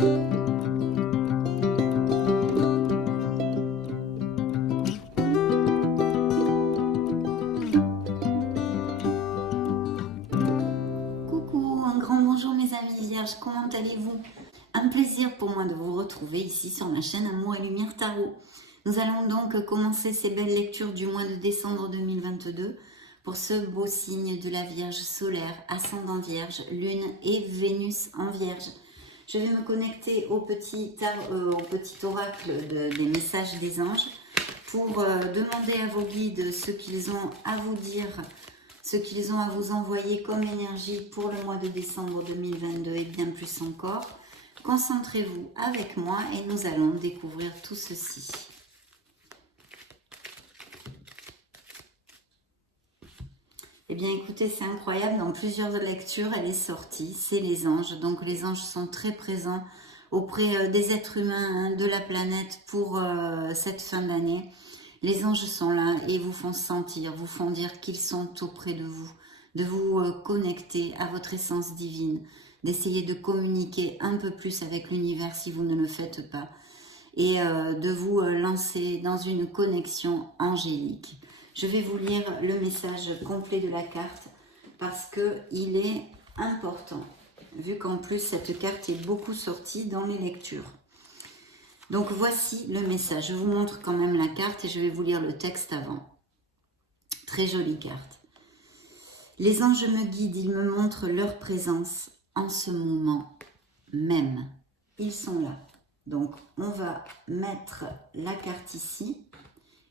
Coucou, un grand bonjour mes amis vierges, comment allez-vous? Un plaisir pour moi de vous retrouver ici sur ma chaîne Amour et Lumière Tarot. Nous allons donc commencer ces belles lectures du mois de décembre 2022 pour ce beau signe de la Vierge solaire, ascendant Vierge, Lune et Vénus en Vierge. Je vais me connecter au petit oracle des messages des anges pour demander à vos guides ce qu'ils ont à vous dire, ce qu'ils ont à vous envoyer comme énergie pour le mois de décembre 2022 et bien plus encore. Concentrez-vous avec moi et nous allons découvrir tout ceci. Eh bien écoutez, c'est incroyable, dans plusieurs lectures elle est sortie, c'est les anges. Donc les anges sont très présents auprès des êtres humains, de la planète pour cette fin d'année. Les anges sont là et vous font sentir, vous font dire qu'ils sont auprès de vous connecter à votre essence divine, d'essayer de communiquer un peu plus avec l'univers si vous ne le faites pas, et de vous lancer dans une connexion angélique. Je vais vous lire le message complet de la carte parce qu'il est important, vu qu'en plus cette carte est beaucoup sortie dans les lectures. Donc voici le message. Je vous montre quand même la carte et je vais vous lire le texte avant. Très jolie carte. Les anges me guident, ils me montrent leur présence en ce moment même. Ils sont là. Donc on va mettre la carte ici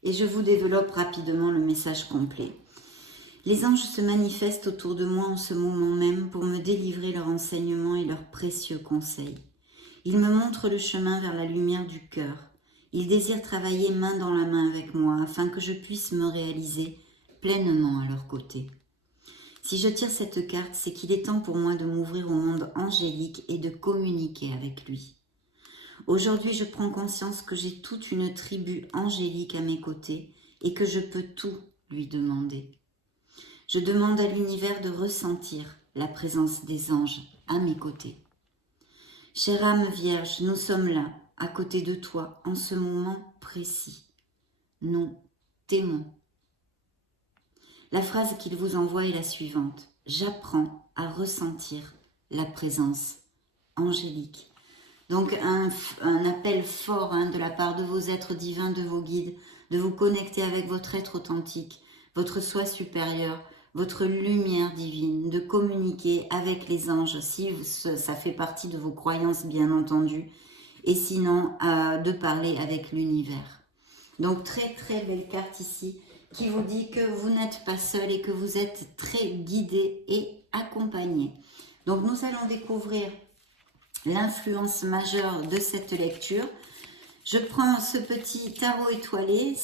et je vous développe rapidement le message complet. Les anges se manifestent autour de moi en ce moment même pour me délivrer leurs enseignements et leurs précieux conseils. Ils me montrent le chemin vers la lumière du cœur. Ils désirent travailler main dans la main avec moi afin que je puisse me réaliser pleinement à leur côté. Si je tire cette carte, c'est qu'il est temps pour moi de m'ouvrir au monde angélique et de communiquer avec lui. Aujourd'hui, je prends conscience que j'ai toute une tribu angélique à mes côtés et que je peux tout lui demander. Je demande à l'univers de ressentir la présence des anges à mes côtés. Chère âme vierge, nous sommes là, à côté de toi, en ce moment précis. Nous t'aimons. La phrase qu'il vous envoie est la suivante. J'apprends à ressentir la présence angélique. Donc un appel fort de la part de vos êtres divins, de vos guides, de vous connecter avec votre être authentique, votre soi supérieur, votre lumière divine, de communiquer avec les anges, si ça fait partie de vos croyances bien entendu, et sinon de parler avec l'univers. Donc très très belle carte ici, qui vous dit que vous n'êtes pas seul et que vous êtes très guidé et accompagné. Donc nous allons découvrir l'influence majeure de cette lecture. Je prends ce petit tarot étoilé,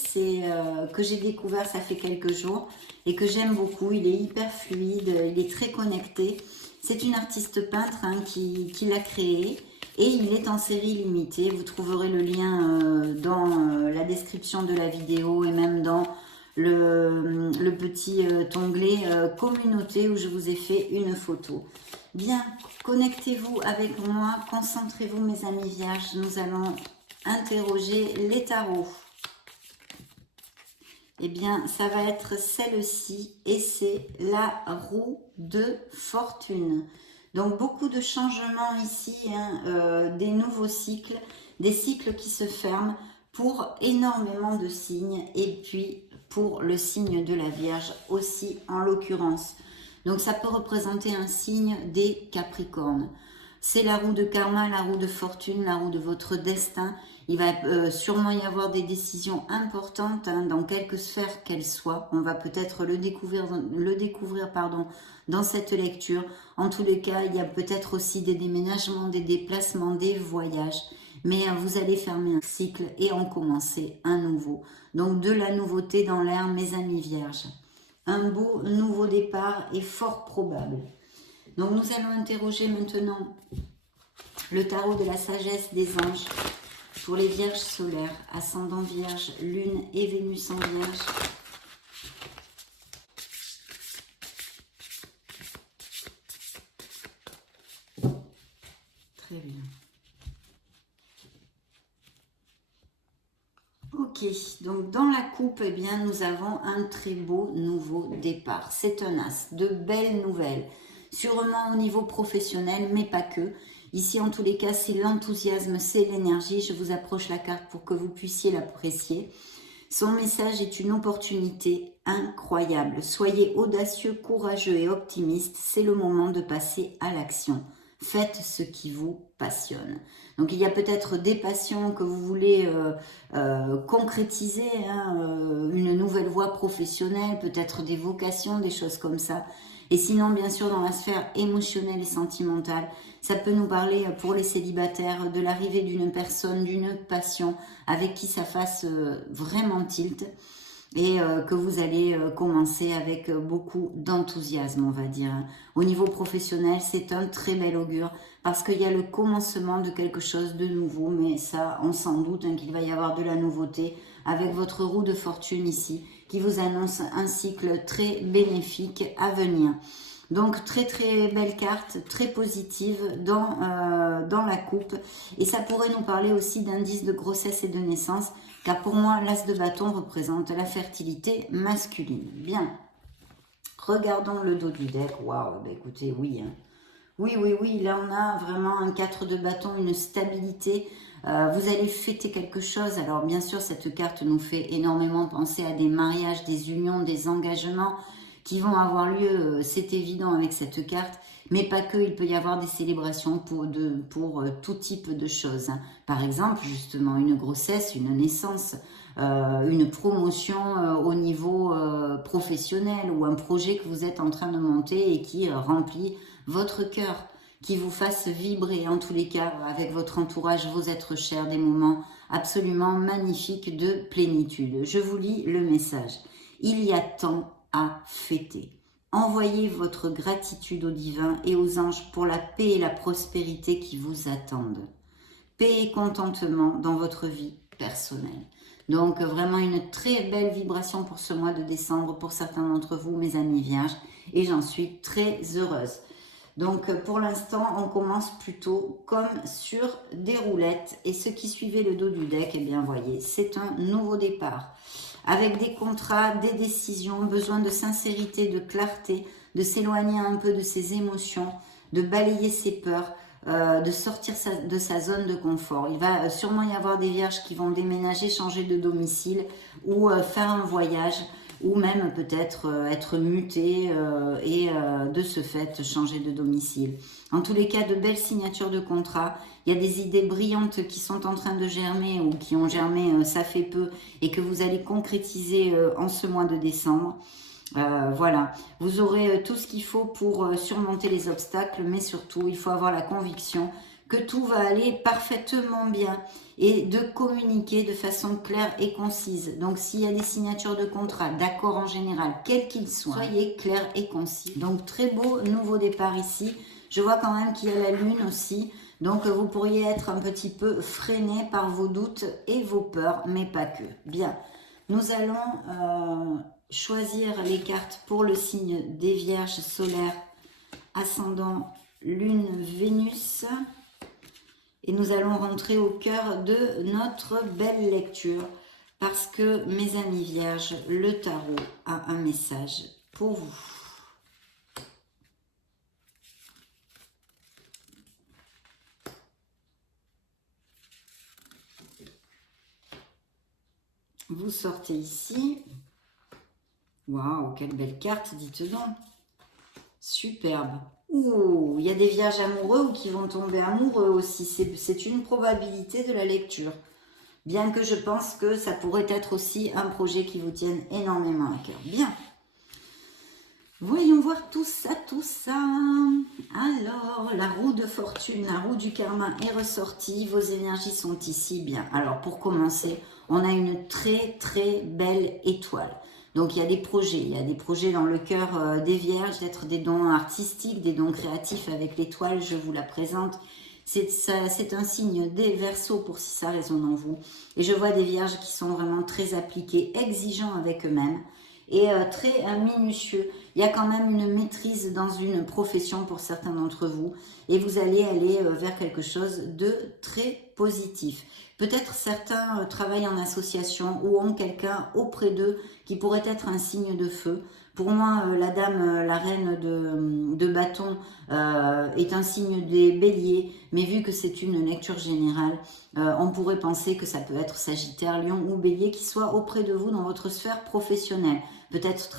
que j'ai découvert ça fait quelques jours et que j'aime beaucoup. Il est hyper fluide, il est très connecté. C'est une artiste peintre qui l'a créé et il est en série limitée. Vous trouverez le lien dans la description de la vidéo et même dans le petit onglet communauté où je vous ai fait une photo. Bien, connectez-vous avec moi, concentrez-vous mes amis vierges, nous allons interroger les tarots. Eh bien, ça va être celle-ci et c'est la roue de fortune. Donc, beaucoup de changements ici, des nouveaux cycles, des cycles qui se ferment pour énormément de signes et puis pour le signe de la Vierge aussi en l'occurrence. Donc, ça peut représenter un signe des Capricornes. C'est la roue de karma, la roue de fortune, la roue de votre destin. Il va sûrement y avoir des décisions importantes dans quelque sphère qu'elles soient. On va peut-être le découvrir dans cette lecture. En tous les cas, il y a peut-être aussi des déménagements, des déplacements, des voyages. Mais vous allez fermer un cycle et en commencer un nouveau. Donc de la nouveauté dans l'air, mes amis vierges. Un beau nouveau départ est fort probable. Donc nous allons interroger maintenant le tarot de la sagesse des anges pour les vierges solaires, ascendant vierge, lune et Vénus en vierge. Très bien. Ok, donc dans la coupe, eh bien, nous avons un très beau nouveau départ. C'est un as, de belles nouvelles, sûrement au niveau professionnel, mais pas que. Ici, en tous les cas, c'est l'enthousiasme, c'est l'énergie. Je vous approche la carte pour que vous puissiez l'apprécier. Son message est une opportunité incroyable. Soyez audacieux, courageux et optimiste. C'est le moment de passer à l'action. Faites ce qui vous passionne. Donc il y a peut-être des passions que vous voulez concrétiser, hein, une nouvelle voie professionnelle, peut-être des vocations, des choses comme ça. Et sinon, bien sûr, dans la sphère émotionnelle et sentimentale, ça peut nous parler pour les célibataires de l'arrivée d'une personne, d'une passion avec qui ça fasse vraiment tilt. Et que vous allez commencer avec beaucoup d'enthousiasme, on va dire. Au niveau professionnel, c'est un très bel augure parce qu'il y a le commencement de quelque chose de nouveau, mais ça, on s'en doute hein, qu'il va y avoir de la nouveauté avec votre roue de fortune ici qui vous annonce un cycle très bénéfique à venir. Donc très très belle carte, très positive dans la coupe. Et ça pourrait nous parler aussi d'indices de grossesse et de naissance, car pour moi, l'as de bâton représente la fertilité masculine. Bien, regardons le dos du deck. Waouh, bah écoutez, oui. Hein. Oui, là on a vraiment un 4 de bâton, une stabilité. Vous allez fêter quelque chose. Alors bien sûr, cette carte nous fait énormément penser à des mariages, des unions, des engagements qui vont avoir lieu, c'est évident avec cette carte, mais pas que, il peut y avoir des célébrations pour tout type de choses. Hein. Par exemple, justement, une grossesse, une naissance, une promotion au niveau professionnel ou un projet que vous êtes en train de monter et qui remplit votre cœur, qui vous fasse vibrer en tous les cas avec votre entourage, vos êtres chers, des moments absolument magnifiques de plénitude. Je vous lis le message. Il y a tant à fêter. Envoyez votre gratitude au divin et aux anges pour la paix et la prospérité qui vous attendent. Paix et contentement dans votre vie personnelle. Donc vraiment une très belle vibration pour ce mois de décembre pour certains d'entre vous, mes amis vierges, et j'en suis très heureuse. Donc pour l'instant, on commence plutôt comme sur des roulettes et ce qui suivait le dos du deck, eh bien voyez, c'est un nouveau départ. Avec des contrats, des décisions, besoin de sincérité, de clarté, de s'éloigner un peu de ses émotions, de balayer ses peurs, de sortir de sa zone de confort. Il va sûrement y avoir des vierges qui vont déménager, changer de domicile ou faire un voyage ou même peut-être être muté et de ce fait changer de domicile. En tous les cas, de belles signatures de contrats. Il y a des idées brillantes qui sont en train de germer ou qui ont germé, ça fait peu, et que vous allez concrétiser en ce mois de décembre. Voilà, vous aurez tout ce qu'il faut pour surmonter les obstacles, mais surtout, il faut avoir la conviction que tout va aller parfaitement bien et de communiquer de façon claire et concise. Donc, s'il y a des signatures de contrat, d'accords en général, quels qu'ils soient, soyez clair et concis. Donc, très beau nouveau départ ici. Je vois quand même qu'il y a la lune aussi. Donc, vous pourriez être un petit peu freiné par vos doutes et vos peurs, mais pas que. Bien, nous allons choisir les cartes pour le signe des Vierges solaires, ascendant Lune, Vénus. Et nous allons rentrer au cœur de notre belle lecture parce que, mes amis vierges, le tarot a un message pour vous. Vous sortez ici. Waouh, quelle belle carte, dites donc. Superbe. Ouh, il y a des vierges amoureux ou qui vont tomber amoureux aussi. C'est une probabilité de la lecture. Bien que je pense que ça pourrait être aussi un projet qui vous tienne énormément à cœur. Bien. Voyons voir tout ça, tout ça. Alors, la roue de fortune, la roue du karma est ressortie. Vos énergies sont ici. Bien. Alors, pour commencer, on a une très, très belle étoile. Donc, il y a des projets dans le cœur des vierges, d'être des dons artistiques, des dons créatifs avec l'étoile, je vous la présente. C'est un signe des Verseaux pour si ça résonne en vous. Et je vois des vierges qui sont vraiment très appliquées, exigeants avec eux-mêmes. et très minutieux. Il y a quand même une maîtrise dans une profession pour certains d'entre vous et vous allez aller vers quelque chose de très positif. Peut-être certains travaillent en association ou ont quelqu'un auprès d'eux qui pourrait être un signe de feu. Pour moi, la dame, la reine de bâton est un signe des béliers, mais vu que c'est une lecture générale, on pourrait penser que ça peut être Sagittaire, Lion ou Bélier qui soit auprès de vous dans votre sphère professionnelle. Peut-être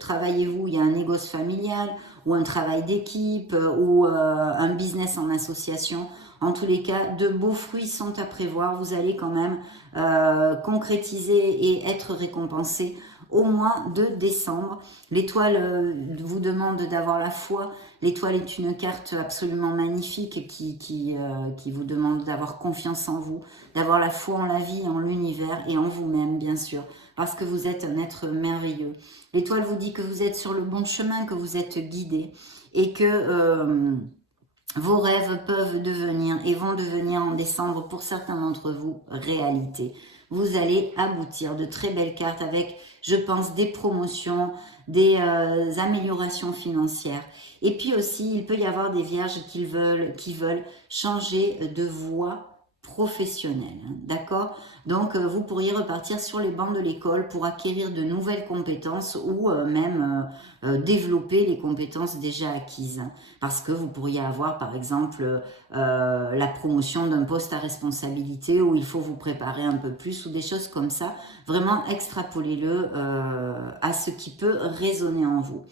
travaillez-vous, il y a un négoce familial ou un travail d'équipe ou un business en association. En tous les cas, de beaux fruits sont à prévoir. Vous allez quand même concrétiser et être récompensé au mois de décembre. L'étoile vous demande d'avoir la foi. L'étoile est une carte absolument magnifique qui vous demande d'avoir confiance en vous, d'avoir la foi en la vie, en l'univers et en vous-même, bien sûr, parce que vous êtes un être merveilleux. L'étoile vous dit que vous êtes sur le bon chemin, que vous êtes guidé et que vos rêves peuvent devenir et vont devenir en décembre pour certains d'entre vous réalité. Vous allez aboutir de très belles cartes avec, je pense, des promotions, des améliorations financières. Et puis aussi, il peut y avoir des vierges qui veulent changer de voie professionnelle, d'accord? Donc, vous pourriez repartir sur les bancs de l'école pour acquérir de nouvelles compétences ou même développer les compétences déjà acquises. Parce que vous pourriez avoir, par exemple, la promotion d'un poste à responsabilité où il faut vous préparer un peu plus ou des choses comme ça. Vraiment, extrapolez-le à ce qui peut résonner en vous.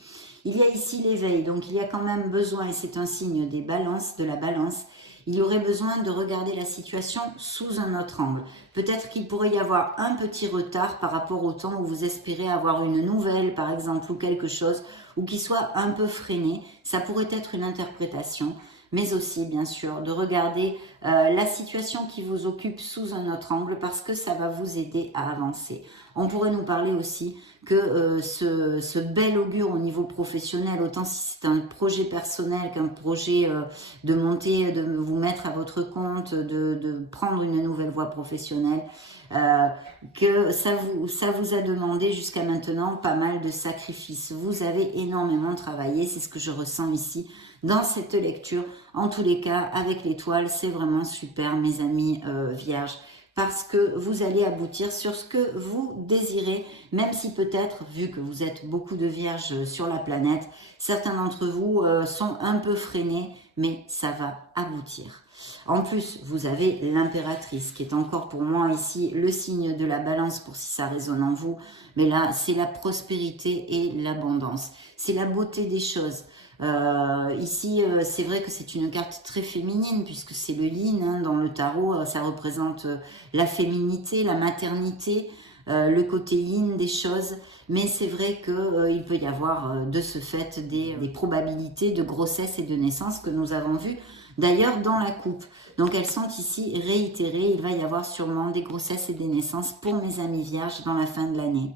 Il y a ici l'éveil, donc il y a quand même besoin, et c'est un signe des balances, de la balance, il y aurait besoin de regarder la situation sous un autre angle. Peut-être qu'il pourrait y avoir un petit retard par rapport au temps où vous espérez avoir une nouvelle, par exemple, ou quelque chose, ou qui soit un peu freiné. Ça pourrait être une interprétation, mais aussi, bien sûr, de regarder la situation qui vous occupe sous un autre angle parce que ça va vous aider à avancer. On pourrait nous parler aussi que ce bel augure au niveau professionnel, autant si c'est un projet personnel qu'un projet de monter, de vous mettre à votre compte, de prendre une nouvelle voie professionnelle, que ça vous a demandé jusqu'à maintenant pas mal de sacrifices. Vous avez énormément travaillé, c'est ce que je ressens ici dans cette lecture. En tous les cas, avec l'étoile, c'est vraiment super, mes amis vierges, parce que vous allez aboutir sur ce que vous désirez, même si peut-être, vu que vous êtes beaucoup de vierges sur la planète, certains d'entre vous sont un peu freinés, mais ça va aboutir. En plus, vous avez l'impératrice, qui est encore pour moi ici le signe de la balance, pour si ça résonne en vous, mais là, c'est la prospérité et l'abondance. C'est la beauté des choses. Ici, c'est vrai que c'est une carte très féminine puisque c'est le yin hein, dans le tarot, ça représente la féminité, la maternité, le côté yin des choses, mais c'est vrai que il peut y avoir de ce fait des probabilités de grossesse et de naissance que nous avons vues d'ailleurs dans la coupe. Donc elles sont ici réitérées, il va y avoir sûrement des grossesses et des naissances pour mes amis vierges dans la fin de l'année.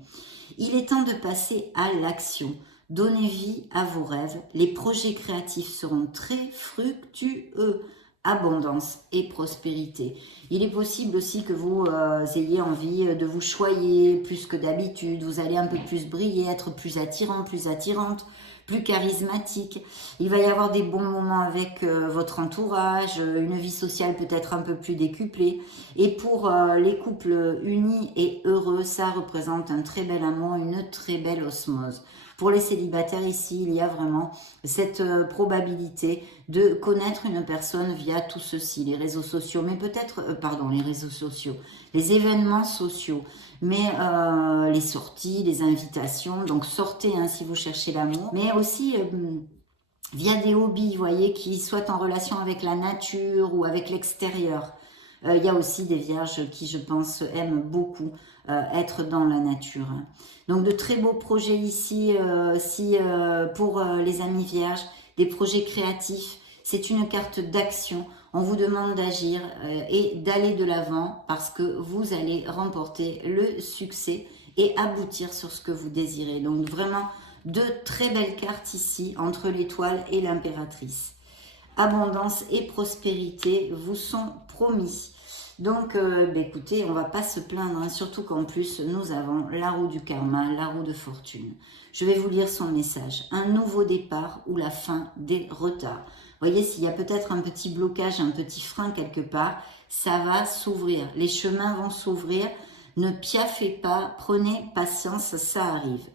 Il est temps de passer à l'action. Donnez vie à vos rêves. Les projets créatifs seront très fructueux. Abondance et prospérité. Il est possible aussi que vous ayez envie de vous choyer plus que d'habitude. Vous allez un peu plus briller, être plus attirant, plus attirante, plus charismatique. Il va y avoir des bons moments avec votre entourage, une vie sociale peut-être un peu plus décuplée. Et pour les couples unis et heureux, ça représente un très bel amour, une très belle osmose. Pour les célibataires ici, il y a vraiment cette probabilité de connaître une personne via tout ceci, les réseaux sociaux, mais peut-être, les réseaux sociaux, les événements sociaux, mais les sorties, les invitations, donc sortez hein, si vous cherchez l'amour, mais aussi via des hobbies, vous voyez, qui soient en relation avec la nature ou avec l'extérieur. Il y a aussi des vierges qui, je pense, aiment beaucoup être dans la nature. Donc, de très beaux projets ici, pour les amis vierges, des projets créatifs. C'est une carte d'action. On vous demande d'agir et d'aller de l'avant parce que vous allez remporter le succès et aboutir sur ce que vous désirez. Donc, vraiment, de très belles cartes ici entre l'étoile et l'impératrice. Abondance et prospérité vous sont promis. Donc, écoutez, on va pas se plaindre, hein, surtout qu'en plus, nous avons la roue du karma, la roue de fortune. Je vais vous lire son message. Un nouveau départ ou la fin des retards. Vous voyez, s'il y a peut-être un petit blocage, un petit frein quelque part, ça va s'ouvrir. Les chemins vont s'ouvrir. Ne piaffez pas, prenez patience, ça arrive.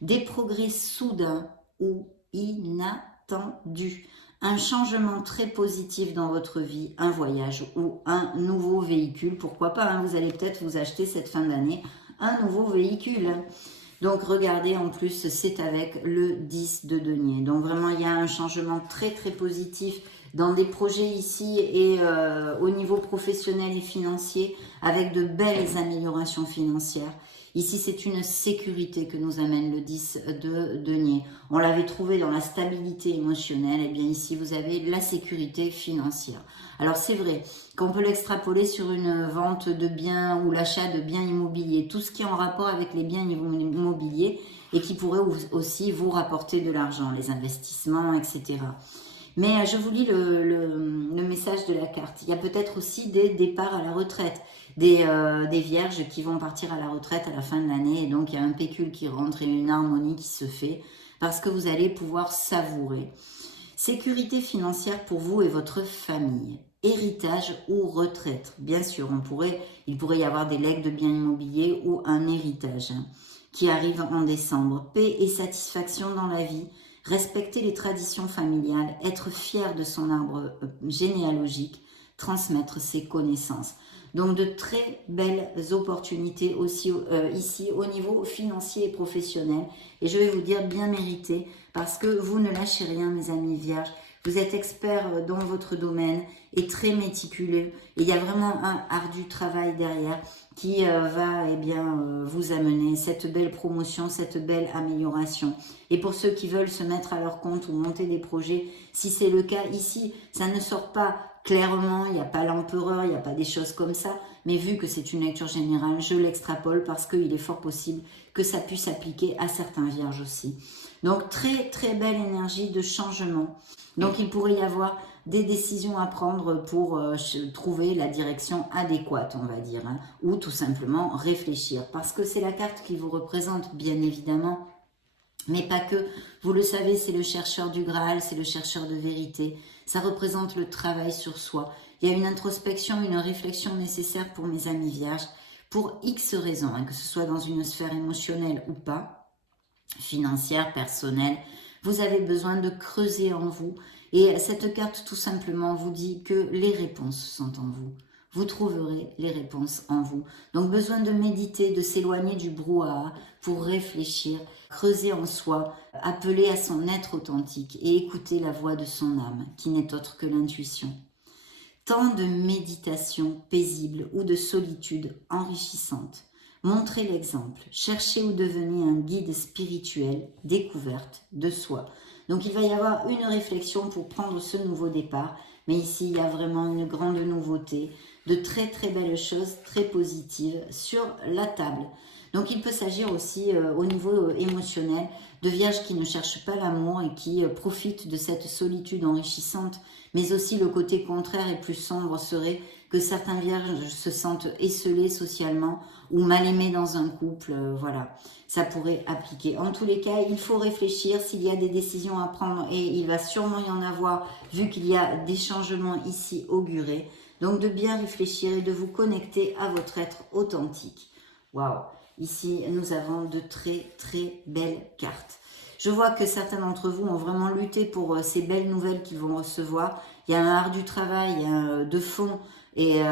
Des progrès soudains ou inattendus. Un changement très positif dans votre vie, un voyage ou un nouveau véhicule. Pourquoi pas, hein, vous allez peut-être vous acheter cette fin d'année un nouveau véhicule. Donc regardez, en plus c'est avec le 10 de denier. Donc vraiment il y a un changement très très positif dans des projets ici et au niveau professionnel et financier avec de belles améliorations financières. Ici, c'est une sécurité que nous amène le 10 de denier. On l'avait trouvé dans la stabilité émotionnelle. Et bien ici, vous avez la sécurité financière. Alors, c'est vrai qu'on peut l'extrapoler sur une vente de biens ou l'achat de biens immobiliers. Tout ce qui est en rapport avec les biens immobiliers et qui pourrait aussi vous rapporter de l'argent, les investissements, etc. Mais je vous lis le message de la carte. Il y a peut-être aussi des départs à la retraite, des vierges qui vont partir à la retraite à la fin de l'année. Et donc, il y a un pécule qui rentre et une harmonie qui se fait parce que vous allez pouvoir savourer. Sécurité financière pour vous et votre famille. Héritage ou retraite. Bien sûr, il pourrait y avoir des legs de biens immobiliers ou un héritage qui arrive en décembre. Paix et satisfaction dans la vie. Respecter les traditions familiales, être fier de son arbre généalogique, transmettre ses connaissances. Donc de très belles opportunités aussi ici au niveau financier et professionnel. Et je vais vous dire bien mérité parce que vous ne lâchez rien mes amis vierges. Vous êtes expert dans votre domaine et très méticuleux. Et il y a vraiment un ardu travail derrière qui va vous amener cette belle promotion, cette belle amélioration. Et pour ceux qui veulent se mettre à leur compte ou monter des projets, si c'est le cas ici, ça ne sort pas clairement, il n'y a pas l'empereur, il n'y a pas des choses comme ça. Mais vu que c'est une lecture générale, je l'extrapole parce qu'il est fort possible que ça puisse s'appliquer à certains vierges aussi. Donc très très belle énergie de changement. Donc il pourrait y avoir des décisions à prendre pour trouver la direction adéquate, on va dire, hein, ou tout simplement réfléchir, parce que c'est la carte qui vous représente, bien évidemment, mais pas que. Vous le savez, c'est le chercheur du Graal, c'est le chercheur de vérité, ça représente le travail sur soi. Il y a une introspection, une réflexion nécessaire pour mes amis vierges, pour X raisons, hein, que ce soit dans une sphère émotionnelle ou pas, financière, personnelle. Vous avez besoin de creuser en vous. Et cette carte, tout simplement, vous dit que les réponses sont en vous. Vous trouverez les réponses en vous. Donc, besoin de méditer, de s'éloigner du brouhaha pour réfléchir, creuser en soi, appeler à son être authentique et écouter la voix de son âme, qui n'est autre que l'intuition. Temps de méditation paisible ou de solitude enrichissante. Montrez l'exemple, cherchez ou devenez un guide spirituel, découverte de soi. Donc il va y avoir une réflexion pour prendre ce nouveau départ, mais ici il y a vraiment une grande nouveauté, de très très belles choses, très positives sur la table. Donc il peut s'agir aussi au niveau émotionnel de vierges qui ne cherchent pas l'amour et qui profitent de cette solitude enrichissante, mais aussi le côté contraire et plus sombre serait que certains vierges se sentent esselés socialement ou mal aimés dans un couple, voilà, ça pourrait appliquer. En tous les cas, il faut réfléchir s'il y a des décisions à prendre et il va sûrement y en avoir vu qu'il y a des changements ici augurés. Donc de bien réfléchir et de vous connecter à votre être authentique. Waouh! Ici, nous avons de très très belles cartes. Je vois que certains d'entre vous ont vraiment lutté pour ces belles nouvelles qu'ils vont recevoir. Il y a un ardu travail de fond et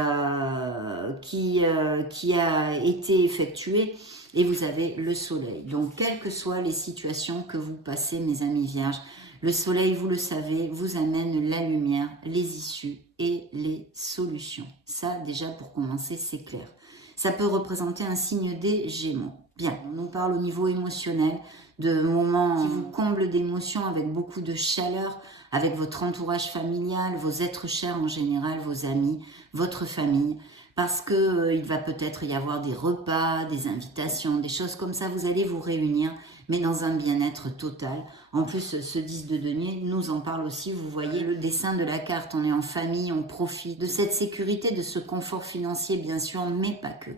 qui a été effectué et vous avez le soleil. Donc, quelles que soient les situations que vous passez, mes amis vierges, le soleil, vous le savez, vous amène la lumière, les issues et les solutions. Ça, déjà, pour commencer, c'est clair. Ça peut représenter un signe des Gémeaux. Bien, on nous parle au niveau émotionnel de moments qui vous comblent d'émotions avec beaucoup de chaleur, avec votre entourage familial, vos êtres chers en général, vos amis, votre famille, parce que il va peut-être y avoir des repas, des invitations, des choses comme ça, vous allez vous réunir, mais dans un bien-être total. En plus, ce 10 de denier nous en parle aussi. Vous voyez le dessin de la carte, on est en famille, on profite de cette sécurité, de ce confort financier bien sûr, mais pas que.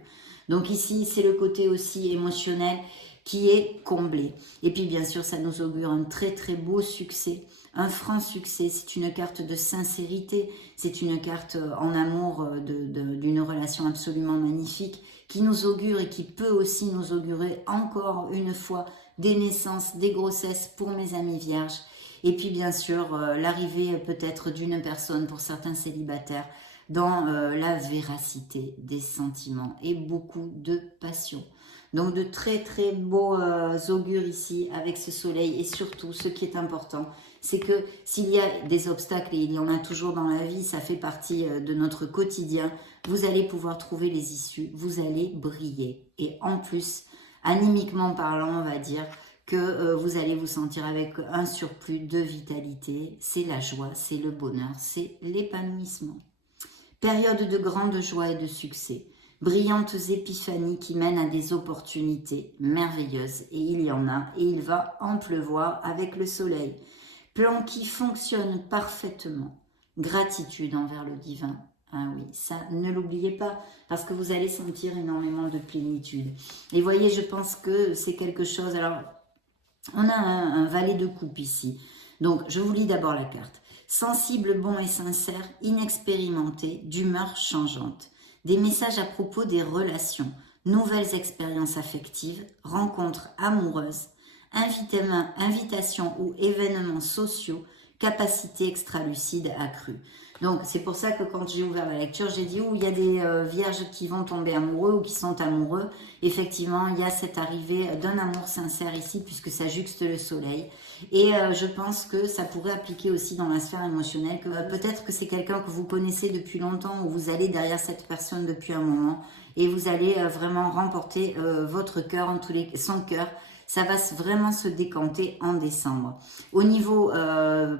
Donc ici, c'est le côté aussi émotionnel qui est comblé. Et puis bien sûr, ça nous augure un très très beau succès, un franc succès. C'est une carte de sincérité, c'est une carte en amour d'une relation absolument magnifique qui nous augure et qui peut aussi nous augurer encore une fois des naissances, des grossesses pour mes amis vierges. Et puis bien sûr, l'arrivée peut-être d'une personne pour certains célibataires dans la véracité des sentiments et beaucoup de passion. Donc de très très beaux augures ici avec ce soleil, et surtout ce qui est important, c'est que s'il y a des obstacles, et il y en a toujours dans la vie, ça fait partie de notre quotidien, vous allez pouvoir trouver les issues, vous allez briller. Et en plus, animiquement parlant, on va dire que vous allez vous sentir avec un surplus de vitalité, c'est la joie, c'est le bonheur, c'est l'épanouissement. Période de grande joie et de succès. Brillantes épiphanies qui mènent à des opportunités merveilleuses. Et il y en a, et il va en pleuvoir avec le soleil. Plan qui fonctionne parfaitement. Gratitude envers le divin. Ah oui, ça, ne l'oubliez pas, parce que vous allez sentir énormément de plénitude. Et voyez, je pense que c'est quelque chose... Alors, on a un valet de coupe ici. Donc, je vous lis d'abord la carte. Sensible, bon et sincère, inexpérimenté, d'humeur changeante. Des messages à propos des relations, nouvelles expériences affectives, rencontres amoureuses, invitations ou événements sociaux, capacité extra-lucide accrue. Donc c'est pour ça que quand j'ai ouvert la lecture, j'ai dit il y a des vierges qui vont tomber amoureux ou qui sont amoureux. Effectivement, il y a cette arrivée d'un amour sincère ici puisque ça juxte le soleil. Et je pense que ça pourrait appliquer aussi dans la sphère émotionnelle, que peut-être que c'est quelqu'un que vous connaissez depuis longtemps ou vous allez derrière cette personne depuis un moment et vous allez vraiment remporter votre cœur, son cœur. Ça va vraiment se décanter en décembre. Au niveau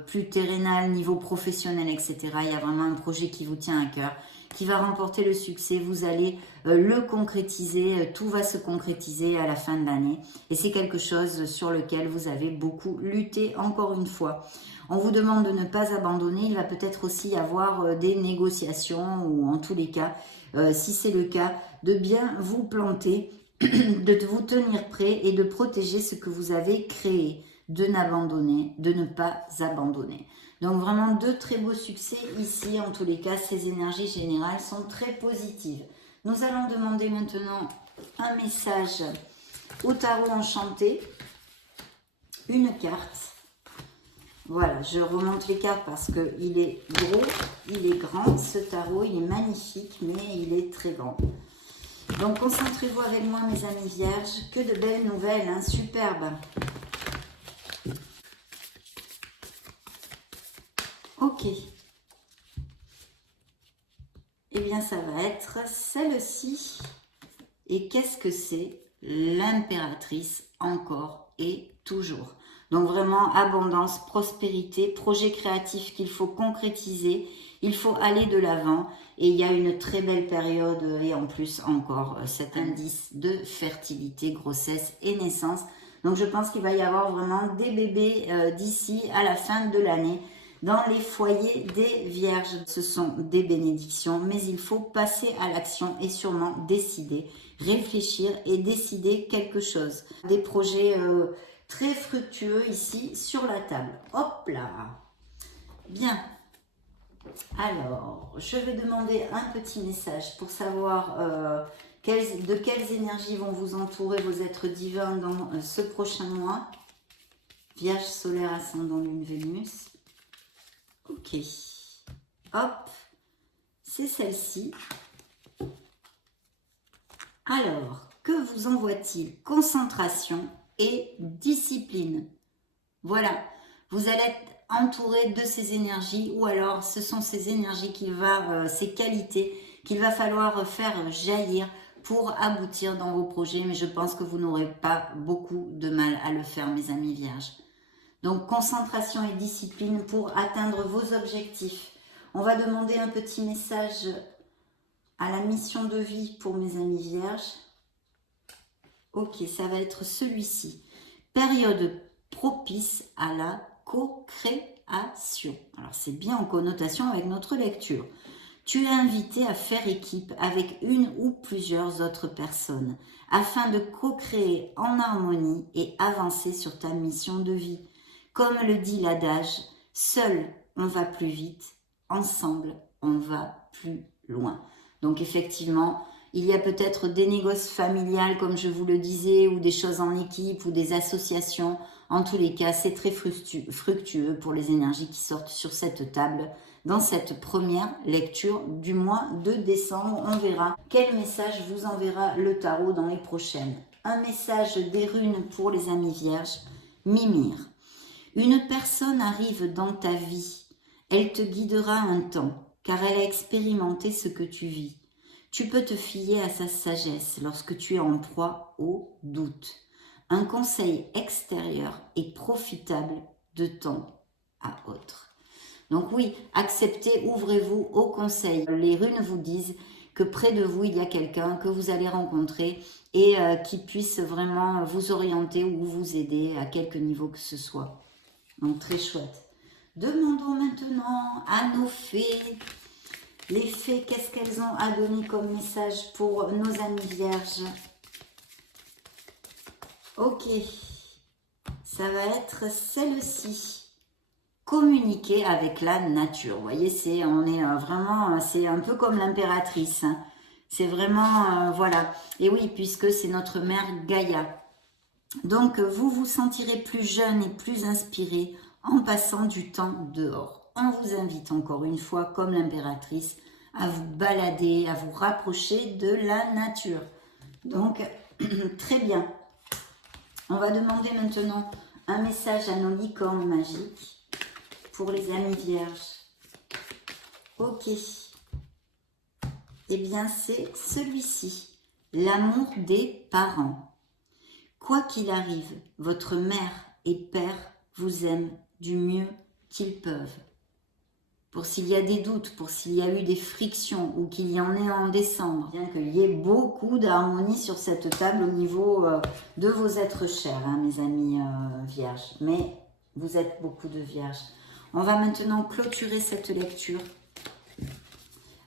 plus terrénal, niveau professionnel, etc., il y a vraiment un projet qui vous tient à cœur, qui va remporter le succès. Vous allez le concrétiser, tout va se concrétiser à la fin de l'année. Et c'est quelque chose sur lequel vous avez beaucoup lutté, encore une fois. On vous demande de ne pas abandonner. Il va peut-être aussi y avoir des négociations, ou en tous les cas, si c'est le cas, de bien vous planter, de vous tenir prêt et de protéger ce que vous avez créé, de ne pas abandonner. Donc vraiment deux très beaux succès ici, en tous les cas, ces énergies générales sont très positives. Nous allons demander maintenant un message au tarot enchanté, une carte. Voilà, je remonte les cartes parce qu'il est gros, il est grand, ce tarot, il est magnifique, mais il est très grand. Donc concentrez-vous avec moi mes amis vierges, que de belles nouvelles, hein, superbe. Ok. Eh bien ça va être celle-ci. Et qu'est-ce que c'est? L'impératrice, encore et toujours. Donc vraiment abondance, prospérité, projet créatif qu'il faut concrétiser, il faut aller de l'avant et il y a une très belle période et en plus encore cet indice de fertilité, grossesse et naissance. Donc je pense qu'il va y avoir vraiment des bébés d'ici à la fin de l'année dans les foyers des vierges. Ce sont des bénédictions, mais il faut passer à l'action et sûrement décider, réfléchir et décider quelque chose. Des projets très fructueux ici sur la table. Hop là! Bien. Alors, je vais demander un petit message pour savoir de quelles énergies vont vous entourer vos êtres divins dans ce prochain mois. Vierge, solaire, ascendant, lune, Vénus. Ok. Hop. C'est celle-ci. Alors, que vous envoie-t-il? Concentration et discipline. Voilà, vous allez être entouré de ces énergies, ou alors ce sont ces énergies ces qualités qu'il va falloir faire jaillir pour aboutir dans vos projets, mais je pense que vous n'aurez pas beaucoup de mal à le faire, mes amis vierges. Donc concentration et discipline pour atteindre vos objectifs. On va demander un petit message à la mission de vie pour mes amis vierges. Ok, ça va être celui-ci. période propice à la co-création. Alors c'est bien en connotation avec notre lecture. Tu es invité à faire équipe avec une ou plusieurs autres personnes afin de co-créer en harmonie et avancer sur ta mission de vie. Comme le dit l'adage, seul on va plus vite, ensemble on va plus loin. Donc effectivement, il y a peut-être des négoces familiales, comme je vous le disais, ou des choses en équipe, ou des associations. En tous les cas, c'est très fructueux pour les énergies qui sortent sur cette table dans cette première lecture du mois de décembre. On verra quel message vous enverra le tarot dans les prochaines. Un message des runes pour les amis vierges. Mimir. Une personne arrive dans ta vie. Elle te guidera un temps, car elle a expérimenté ce que tu vis. Tu peux te fier à sa sagesse lorsque tu es en proie au doute. Un conseil extérieur est profitable de temps à autre. Donc oui, acceptez, ouvrez-vous au conseil. Les runes vous disent que près de vous, il y a quelqu'un que vous allez rencontrer et qui puisse vraiment vous orienter ou vous aider à quelque niveau que ce soit. Donc très chouette. Demandons maintenant à nos fées. Les fées, qu'est-ce qu'elles ont à donner comme message pour nos amis vierges? Ok, ça va être celle-ci. Communiquer avec la nature. Vous voyez, on est vraiment, c'est un peu comme l'impératrice. Hein. C'est vraiment, voilà. Et oui, puisque c'est notre mère Gaïa. Donc, vous vous sentirez plus jeune et plus inspiré en passant du temps dehors. On vous invite encore une fois, comme l'impératrice, à vous balader, à vous rapprocher de la nature. Donc, très bien. On va demander maintenant un message à nos licornes magiques pour les amis vierges. Ok. Eh bien, c'est celui-ci. L'amour des parents. Quoi qu'il arrive, votre mère et père vous aiment du mieux qu'ils peuvent. Pour s'il y a des doutes, pour s'il y a eu des frictions ou qu'il y en ait en décembre, bien qu'il y ait beaucoup d'harmonie sur cette table au niveau de vos êtres chers, hein, mes amis vierges. Mais vous êtes beaucoup de vierges. On va maintenant clôturer cette lecture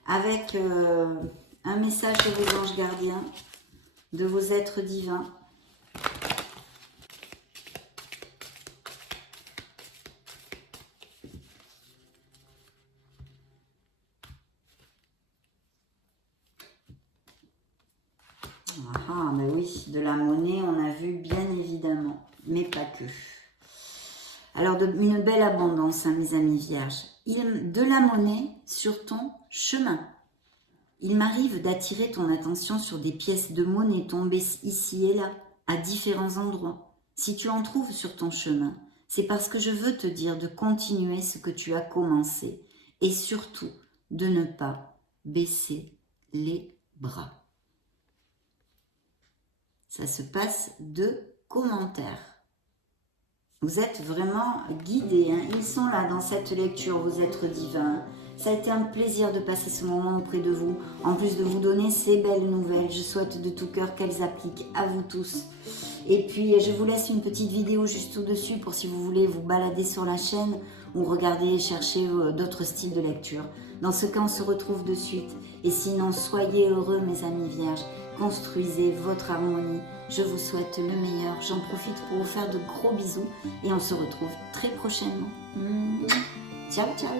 avec un message de vos anges gardiens, de vos êtres divins. Ah, mais oui, de la monnaie, on a vu bien évidemment, mais pas que. Alors, une belle abondance, hein, mes amis vierges. De la monnaie sur ton chemin. Il m'arrive d'attirer ton attention sur des pièces de monnaie tombées ici et là, à différents endroits. Si tu en trouves sur ton chemin, c'est parce que je veux te dire de continuer ce que tu as commencé et surtout de ne pas baisser les bras. Ça se passe de commentaires. Vous êtes vraiment guidés, hein. Ils sont là dans cette lecture, vos êtres divins. Ça a été un plaisir de passer ce moment auprès de vous. En plus de vous donner ces belles nouvelles, je souhaite de tout cœur qu'elles appliquent à vous tous. Et puis, je vous laisse une petite vidéo juste au-dessus pour si vous voulez vous balader sur la chaîne ou regarder et chercher d'autres styles de lecture. Dans ce cas, on se retrouve de suite. Et sinon, soyez heureux, mes amis vierges. Construisez votre harmonie. Je vous souhaite le meilleur. J'en profite pour vous faire de gros bisous. Et on se retrouve très prochainement. Ciao, ciao.